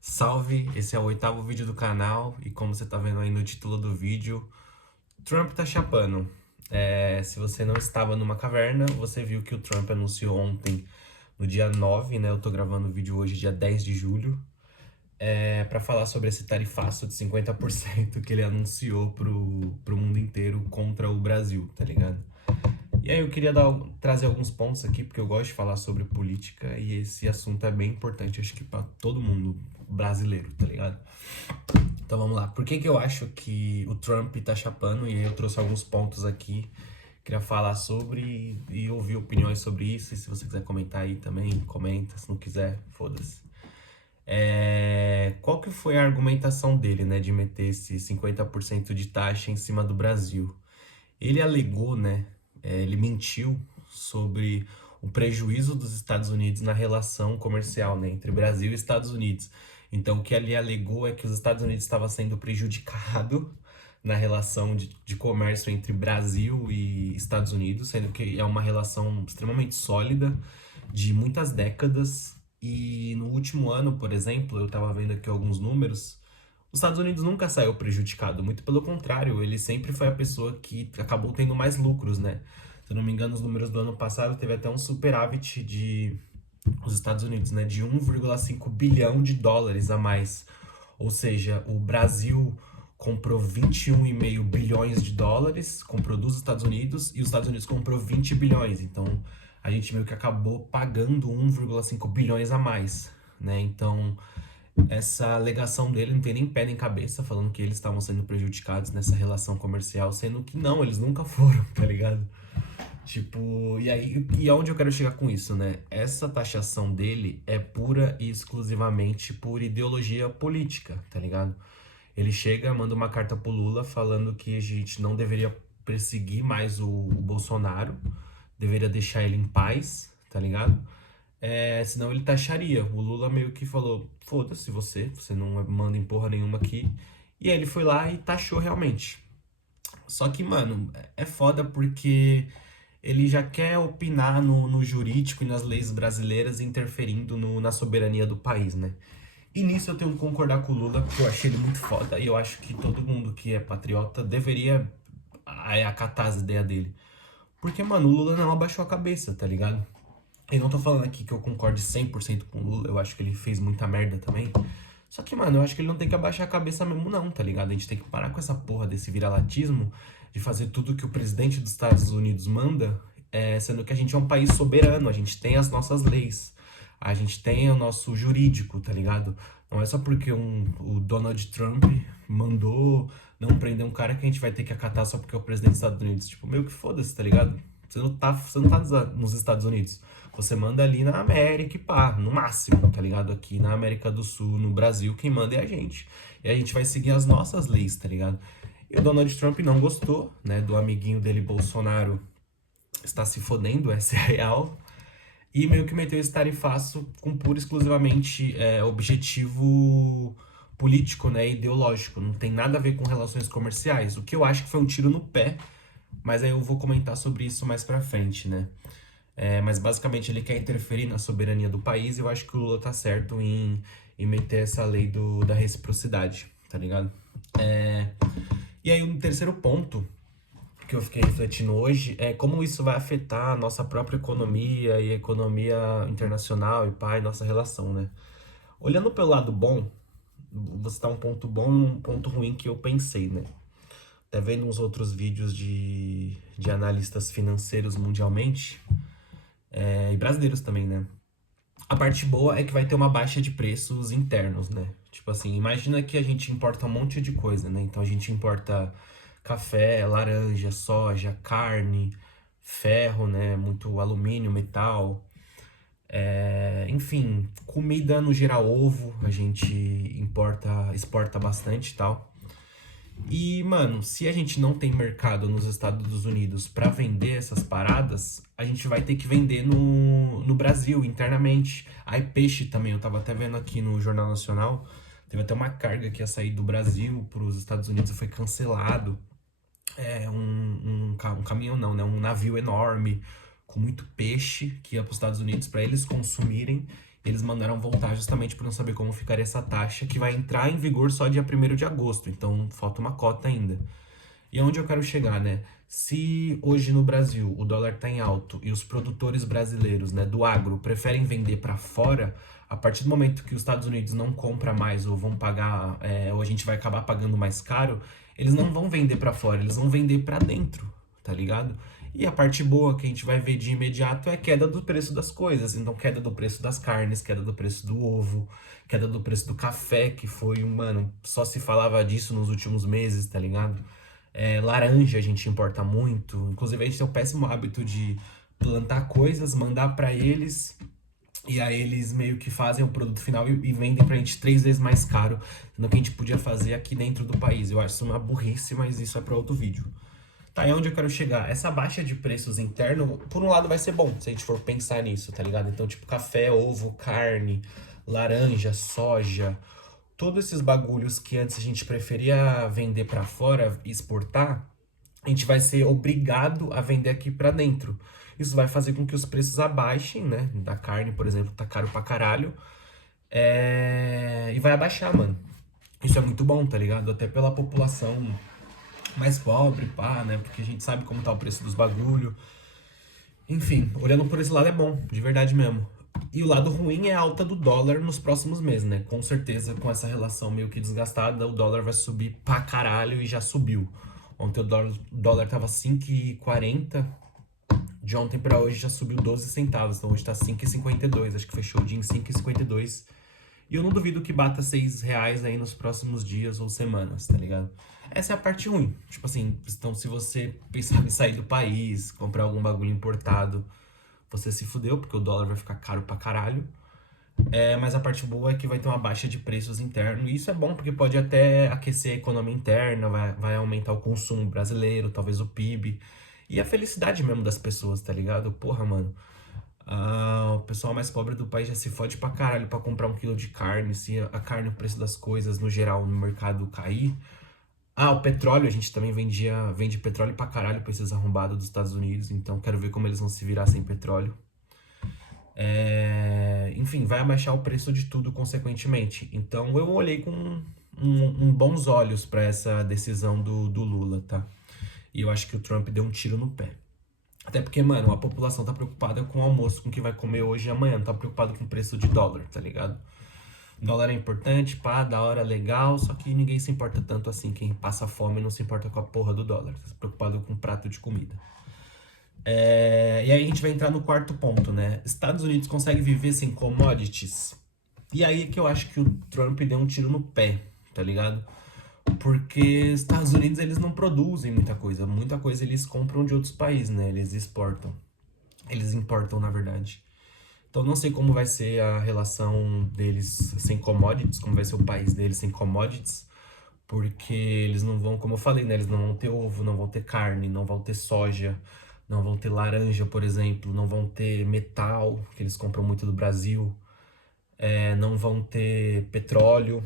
Salve, esse é o oitavo vídeo do canal e como você tá vendo aí no título do vídeo, Trump tá chapando. Se você não estava numa caverna, você viu que o Trump anunciou ontem, no dia 9, né? Eu tô gravando o vídeo hoje, dia 10 de julho, para falar sobre esse tarifaço de 50% que ele anunciou pro mundo inteiro contra o Brasil, tá ligado? E aí eu queria trazer alguns pontos aqui, porque eu gosto de falar sobre política e esse assunto é bem importante, acho que pra todo mundo brasileiro, tá ligado? Então vamos lá. Por que que eu acho que o Trump tá chapando? E aí eu trouxe alguns pontos aqui. Queria falar sobre e ouvir opiniões sobre isso. E se você quiser comentar aí também, comenta. Se não quiser, foda-se. Qual que foi a argumentação dele, né, de meter esse 50% de taxa em cima do Brasil? Ele alegou, né, ele mentiu sobre o prejuízo dos Estados Unidos na relação comercial, né, entre Brasil e Estados Unidos. Então, o que ele alegou é que os Estados Unidos estava sendo prejudicado na relação de comércio entre Brasil e Estados Unidos, sendo que é uma relação extremamente sólida, de muitas décadas. E no último ano, por exemplo, eu estava vendo aqui alguns números, os Estados Unidos nunca saiu prejudicado, muito pelo contrário, ele sempre foi a pessoa que acabou tendo mais lucros, né? Se eu não me engano, os números do ano passado teve até um superávit de os Estados Unidos, né, de 1,5 bilhão de dólares a mais. Ou seja, o Brasil comprou 21,5 bilhões de dólares, comprou dos Estados Unidos, e os Estados Unidos comprou 20 bilhões. Então, a gente meio que acabou pagando 1,5 bilhões a mais, né? Então, essa alegação dele não tem nem pé nem cabeça, falando que eles estavam sendo prejudicados nessa relação comercial, sendo que não, eles nunca foram, tá ligado? Tipo, e aí, e aonde eu quero chegar com isso, né? Essa taxação dele é pura e exclusivamente por ideologia política, tá ligado? Ele chega, manda uma carta pro Lula falando que a gente não deveria perseguir mais o Bolsonaro, deveria deixar ele em paz, tá ligado? Senão ele taxaria. O Lula meio que falou: foda-se você não manda em porra nenhuma aqui. E aí ele foi lá e taxou realmente. Só que, mano, é foda porque ele já quer opinar no jurídico e nas leis brasileiras, interferindo na soberania do país, né? E nisso eu tenho que concordar com o Lula, porque eu achei ele muito foda. E eu acho que todo mundo que é patriota deveria acatar as ideias dele. Porque, mano, o Lula não abaixou a cabeça, tá ligado? Eu não tô falando aqui que eu concorde 100% com o Lula, eu acho que ele fez muita merda também. Só que, mano, eu acho que ele não tem que abaixar a cabeça mesmo, não, tá ligado? A gente tem que parar com essa porra desse viralatismo de fazer tudo que o presidente dos Estados Unidos manda, sendo que a gente é um país soberano, a gente tem as nossas leis, a gente tem o nosso jurídico, tá ligado? Não é só porque o Donald Trump mandou não prender um cara que a gente vai ter que acatar só porque é o presidente dos Estados Unidos. Tipo, meio que foda-se, tá ligado? Você não tá nos Estados Unidos. Você manda ali na América e pá, no máximo, tá ligado? Aqui na América do Sul, no Brasil, quem manda é a gente. E a gente vai seguir as nossas leis, tá ligado? E o Donald Trump não gostou, né, do amiguinho dele, Bolsonaro, está se fodendo, essa é a real. E meio que meteu esse tarifaço com pura e exclusivamente objetivo político, né, ideológico. Não tem nada a ver com relações comerciais. O que eu acho que foi um tiro no pé, mas aí eu vou comentar sobre isso mais pra frente, né? Mas basicamente ele quer interferir na soberania do país e eu acho que o Lula tá certo em meter essa lei da reciprocidade, tá ligado? E aí o terceiro ponto que eu fiquei refletindo hoje é como isso vai afetar a nossa própria economia e a economia internacional e pá, e nossa relação, né? Olhando pelo lado bom, vou citar um ponto bom e um ponto ruim que eu pensei, né? Até vendo uns outros vídeos de analistas financeiros mundialmente, e brasileiros também, né? A parte boa é que vai ter uma baixa de preços internos, né? Tipo assim, imagina que a gente importa um monte de coisa, né? Então a gente importa café, laranja, soja, carne, ferro, né? Muito alumínio, metal, enfim, comida no geral, ovo, a gente exporta bastante e tal. E, mano, se a gente não tem mercado nos Estados Unidos pra vender essas paradas, a gente vai ter que vender no Brasil, internamente. Aí, peixe também, eu tava até vendo aqui no Jornal Nacional, teve até uma carga que ia sair do Brasil pros Estados Unidos e foi cancelado. Um caminhão não, né? Um navio enorme, com muito peixe, que ia pros Estados Unidos pra eles consumirem. eles mandaram voltar justamente por não saber como ficaria essa taxa, que vai entrar em vigor só dia 1º de agosto, então falta uma cota ainda. E aonde eu quero chegar, né? Se hoje no Brasil o dólar tá em alto e os produtores brasileiros, né, do agro preferem vender para fora, a partir do momento que os Estados Unidos não compra mais ou vão pagar, ou a gente vai acabar pagando mais caro, eles não vão vender para fora, eles vão vender para dentro, tá ligado? E a parte boa que a gente vai ver de imediato é queda do preço das coisas. Então, queda do preço das carnes, queda do preço do ovo, queda do preço do café, que foi, mano, só se falava disso nos últimos meses, tá ligado? Laranja a gente importa muito. Inclusive, a gente tem o péssimo hábito de plantar coisas, mandar pra eles, e aí eles meio que fazem o produto final e vendem pra gente 3 vezes mais caro do que a gente podia fazer aqui dentro do país. Eu acho isso uma burrice, mas isso é pra outro vídeo. Tá, é onde eu quero chegar. Essa baixa de preços interno, por um lado, vai ser bom, se a gente for pensar nisso, tá ligado? Então, tipo, café, ovo, carne, laranja, soja, todos esses bagulhos que antes a gente preferia vender pra fora e exportar, a gente vai ser obrigado a vender aqui pra dentro. Isso vai fazer com que os preços abaixem, né? Da carne, por exemplo, tá caro pra caralho. E vai abaixar, mano. Isso é muito bom, tá ligado? Até pela população mais pobre, pá, né? Porque a gente sabe como tá o preço dos bagulho. Enfim, olhando por esse lado é bom, de verdade mesmo. E o lado ruim é a alta do dólar nos próximos meses, né? Com certeza, com essa relação meio que desgastada, o dólar vai subir pra caralho e já subiu. Ontem o dólar tava 5,40, de ontem pra hoje já subiu 12 centavos, então hoje tá 5,52, acho que fechou o dia em 5,52. E eu não duvido que bata R$ 6 aí nos próximos dias ou semanas, tá ligado? Essa é a parte ruim. Tipo assim, então se você pensar em sair do país, comprar algum bagulho importado, você se fudeu, porque o dólar vai ficar caro pra caralho. Mas a parte boa é que vai ter uma baixa de preços interno. E isso é bom, porque pode até aquecer a economia interna, vai aumentar o consumo brasileiro, talvez o PIB. E a felicidade mesmo das pessoas, tá ligado? Porra, mano. O pessoal mais pobre do país já se fode pra caralho pra comprar 1 quilo de carne. Se a carne, o preço das coisas no geral no mercado cair. O petróleo, a gente também vende petróleo pra caralho pra esses arrombados dos Estados Unidos. Então quero ver como eles vão se virar sem petróleo. Enfim, vai abaixar o preço de tudo consequentemente. Então eu olhei com bons olhos pra essa decisão do Lula, tá? E eu acho que o Trump deu um tiro no pé. Até porque, mano, a população tá preocupada com o almoço, com o que vai comer hoje e amanhã. Não tá preocupado com o preço de dólar, tá ligado? Dólar é importante, pá, da hora, legal, só que ninguém se importa tanto assim. Quem passa fome não se importa com a porra do dólar. Tá preocupado com o prato de comida. E aí a gente vai entrar no quarto ponto, né? Estados Unidos consegue viver sem commodities? E aí é que eu acho que o Trump deu um tiro no pé, tá ligado? Porque Estados Unidos eles não produzem muita coisa eles compram de outros países, né? Eles exportam. Eles importam, na verdade. Então não sei como vai ser a relação deles sem commodities, como vai ser o país deles sem commodities, porque eles não vão, como eu falei, né? Eles não vão ter ovo, não vão ter carne, não vão ter soja, não vão ter laranja, por exemplo, não vão ter metal, que eles compram muito do Brasil, não vão ter petróleo.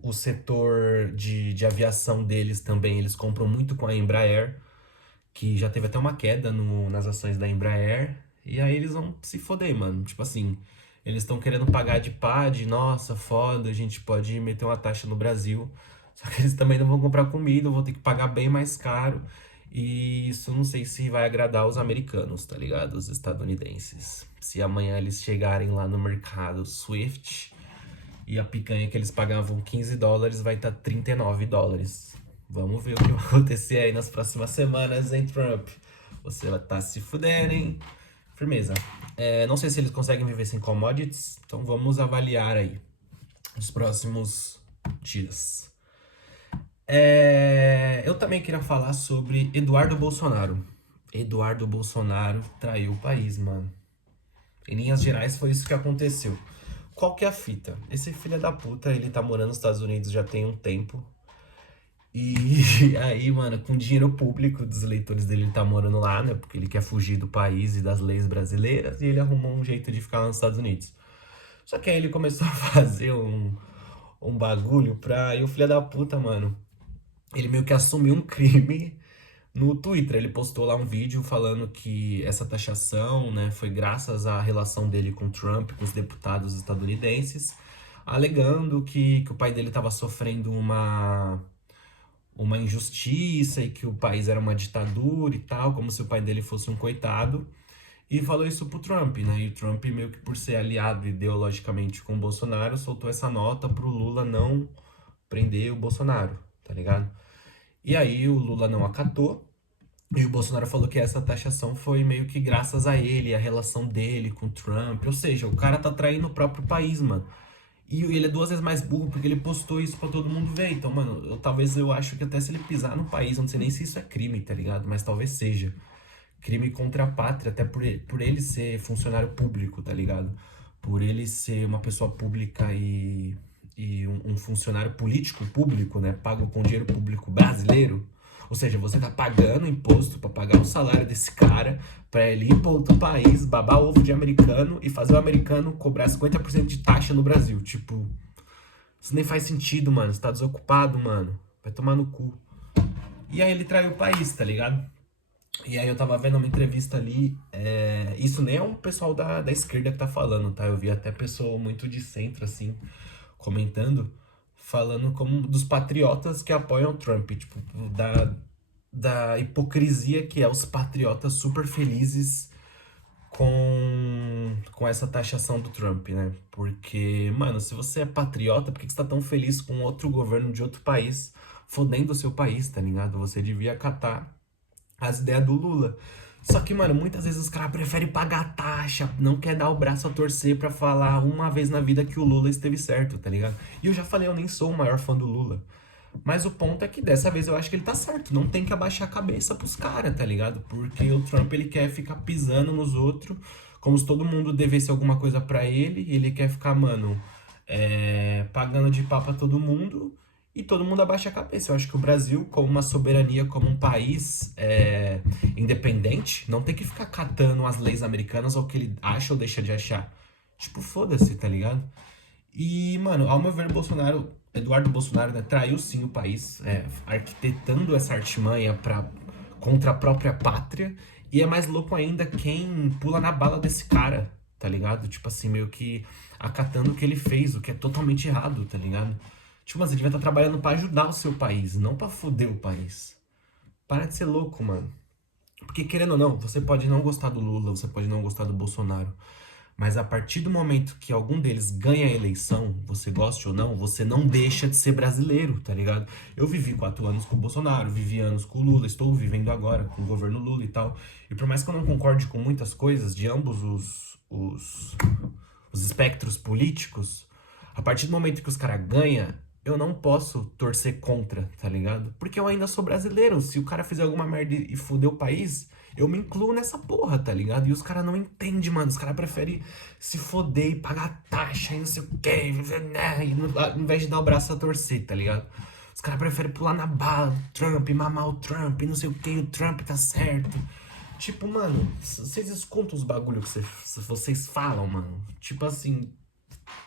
O setor de aviação deles também, eles compram muito com a Embraer, que já teve até uma queda nas ações da Embraer, e aí eles vão se foder, mano. Tipo assim, eles estão querendo pagar de pá, de nossa, foda, a gente pode meter uma taxa no Brasil, só que eles também não vão comprar comida, vão ter que pagar bem mais caro, e isso não sei se vai agradar os americanos, tá ligado? Os estadunidenses. Se amanhã eles chegarem lá no mercado Swift e a picanha que eles pagavam $15 vai estar $39. Vamos ver o que vai acontecer aí nas próximas semanas, hein, Trump? Você vai estar se fudendo, hein? Firmeza. Não sei se eles conseguem viver sem commodities, então vamos avaliar aí os próximos dias. Eu também queria falar sobre Eduardo Bolsonaro. Eduardo Bolsonaro traiu o país, mano. Em linhas gerais, foi isso que aconteceu. Qual que é a fita? Esse filho da puta, ele tá morando nos Estados Unidos já tem um tempo. E aí, mano, com dinheiro público dos eleitores dele, ele tá morando lá, né? Porque ele quer fugir do país e das leis brasileiras. E ele arrumou um jeito de ficar lá nos Estados Unidos. Só que aí ele começou a fazer um bagulho pra... E o filho da puta, mano, ele meio que assumiu um crime no Twitter. Ele postou lá um vídeo falando que essa taxação, né, foi graças à relação dele com Trump, com os deputados estadunidenses, alegando que o pai dele estava sofrendo uma injustiça e que o país era uma ditadura e tal, como se o pai dele fosse um coitado. E falou isso pro Trump, né? E o Trump, meio que por ser aliado ideologicamente com o Bolsonaro, soltou essa nota pro Lula não prender o Bolsonaro, tá ligado? E aí o Lula não acatou, e o Bolsonaro falou que essa taxação foi meio que graças a ele, a relação dele com o Trump. Ou seja, o cara tá traindo o próprio país, mano. E ele é duas vezes mais burro porque ele postou isso pra todo mundo ver. Então, mano, talvez eu acho que até se ele pisar no país, eu não sei nem se isso é crime, tá ligado? Mas talvez seja crime contra a pátria, até por ele ser funcionário público, tá ligado? Por ele ser uma pessoa pública e um funcionário político público, né? Pago com dinheiro público brasileiro. Ou seja, você tá pagando imposto pra pagar o salário desse cara, pra ele ir pra outro país, babar ovo de americano e fazer o americano cobrar 50% de taxa no Brasil. Tipo, isso nem faz sentido, mano. Você tá desocupado, mano. Vai tomar no cu. E aí ele traiu o país, tá ligado? E aí eu tava vendo uma entrevista ali, isso nem é um pessoal da esquerda que tá falando, tá? Eu vi até pessoa muito de centro, assim, comentando, falando como dos patriotas que apoiam o Trump, tipo, da hipocrisia que é os patriotas super felizes com essa taxação do Trump, né? Porque, mano, se você é patriota, por que que você tá tão feliz com outro governo de outro país fodendo o seu país, tá ligado? Você devia acatar as ideias do Lula. Só que, mano, muitas vezes os caras preferem pagar taxa, não quer dar o braço a torcer pra falar uma vez na vida que o Lula esteve certo, tá ligado? E eu já falei, eu nem sou o maior fã do Lula. Mas o ponto é que dessa vez eu acho que ele tá certo. Não tem que abaixar a cabeça pros caras, tá ligado? Porque o Trump, ele quer ficar pisando nos outros, como se todo mundo devesse alguma coisa pra ele. E ele quer ficar, mano, pagando de pau pra todo mundo. E todo mundo abaixa a cabeça. Eu acho que o Brasil, como uma soberania, como um país independente, não tem que ficar catando as leis americanas ou o que ele acha ou deixa de achar. Tipo, foda-se, tá ligado? E, mano, ao meu ver, Eduardo Bolsonaro, né, traiu sim o país, arquitetando essa artimanha contra a própria pátria. E é mais louco ainda quem pula na bala desse cara, tá ligado? Tipo assim, meio que acatando o que ele fez, o que é totalmente errado, tá ligado? Tipo, mas você devia estar trabalhando pra ajudar o seu país, não pra foder o país. Para de ser louco, mano. Porque querendo ou não, você pode não gostar do Lula, você pode não gostar do Bolsonaro. Mas a partir do momento que algum deles ganha a eleição, você goste ou não, você não deixa de ser brasileiro, tá ligado? Eu vivi 4 anos com o Bolsonaro, vivi anos com o Lula, estou vivendo agora com o governo Lula e tal. E por mais que eu não concorde com muitas coisas de ambos os espectros políticos, a partir do momento que os caras ganham, eu não posso torcer contra, tá ligado? Porque eu ainda sou brasileiro. Se o cara fizer alguma merda e fuder o país, eu me incluo nessa porra, tá ligado? E os caras não entendem, mano. Os caras preferem se foder e pagar taxa e não sei o quê, né? Ao invés de dar o braço a torcer, tá ligado? Os caras preferem pular na bala do Trump, mamar o Trump, e não sei o que, o Trump tá certo. Tipo, mano, vocês escutam os bagulho que vocês falam, mano? Tipo assim,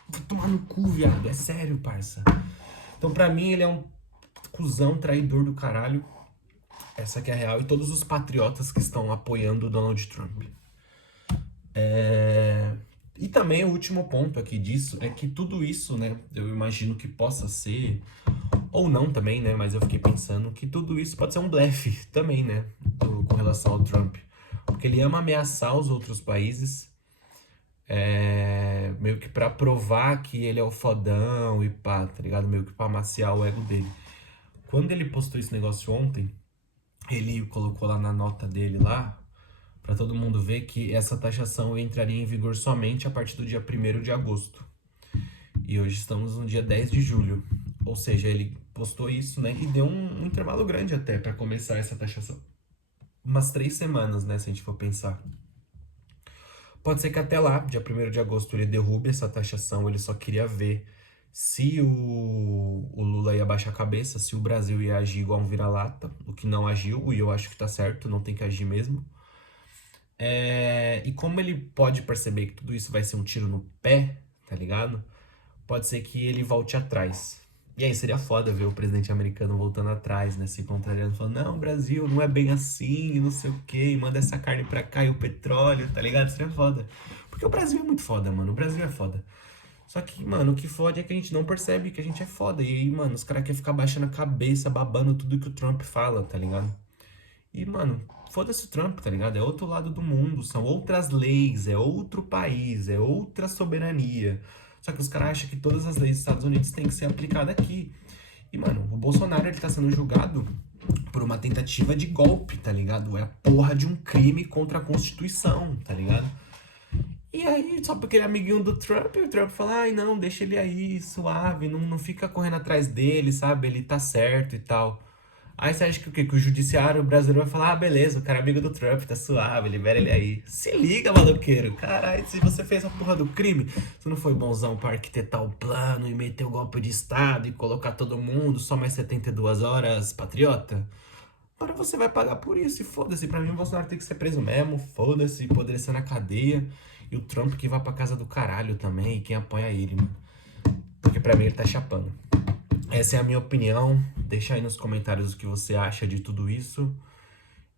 vou tomar no cu, viado. É sério, parça. Então, pra mim, ele é um cuzão, traidor do caralho. Essa que é a real. E todos os patriotas que estão apoiando o Donald Trump. E também o último ponto aqui disso é que tudo isso, né? Eu imagino que possa ser, ou não também, né? Mas eu fiquei pensando que tudo isso pode ser um blefe também, né? Com relação ao Trump. Porque ele ama ameaçar os outros países, meio que pra provar que ele é o fodão e pá, tá ligado? Meio que pra amaciar o ego dele. Quando ele postou esse negócio ontem, ele colocou lá na nota dele lá, pra todo mundo ver que essa taxação entraria em vigor somente a partir do dia 1º de agosto. E hoje estamos no dia 10 de julho. Ou seja, ele postou isso, né? E deu um intervalo grande até pra começar essa taxação. Umas 3 semanas, né? Se a gente for pensar. Pode ser que até lá, dia 1º de agosto, ele derrube essa taxação. Ele só queria ver se o Lula ia baixar a cabeça, se o Brasil ia agir igual um vira-lata, o que não agiu, e eu acho que tá certo, não tem que agir mesmo. E como ele pode perceber que tudo isso vai ser um tiro no pé, tá ligado? Pode ser que ele volte atrás. E aí seria foda ver o presidente americano voltando atrás, né? Se contrariando, falando, não, Brasil, não é bem assim, não sei o quê, manda essa carne pra cá e o petróleo, tá ligado? Seria foda. Porque o Brasil é muito foda, mano. O Brasil é foda. Só que, mano, o que fode é que a gente não percebe que a gente é foda. E aí, mano, os caras querem ficar baixando a cabeça, babando tudo que o Trump fala, tá ligado? E, mano, foda-se o Trump, tá ligado? É outro lado do mundo, são outras leis, é outro país, é outra soberania. Só que os caras acham que todas as leis dos Estados Unidos têm que ser aplicadas aqui. E, mano, o Bolsonaro, ele tá sendo julgado por uma tentativa de golpe, tá ligado? É a porra de um crime contra a Constituição, tá ligado? E aí, só porque ele é amiguinho do Trump, o Trump fala, ai não, deixa ele aí, suave, não fica correndo atrás dele, sabe? Ele tá certo e tal. Aí você acha que o quê? Que o judiciário brasileiro vai falar, ah, beleza, o cara é amigo do Trump, tá suave, libera ele aí. Se liga, maloqueiro. Caralho, se você fez a porra do crime, você não foi bonzão pra arquitetar o plano e meter o golpe de Estado e colocar todo mundo, só mais 72 horas, patriota? Agora você vai pagar por isso e foda-se. Pra mim, o Bolsonaro tem que ser preso mesmo, foda-se, poderia ser na cadeia. E o Trump que vai pra casa do caralho também, e quem apoia ele, mano. Porque pra mim ele tá chapando. Essa é a minha opinião. Deixa aí nos comentários o que você acha de tudo isso.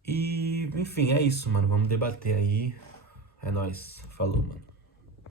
E, enfim, é isso, mano. Vamos debater aí. É nóis. Falou, mano.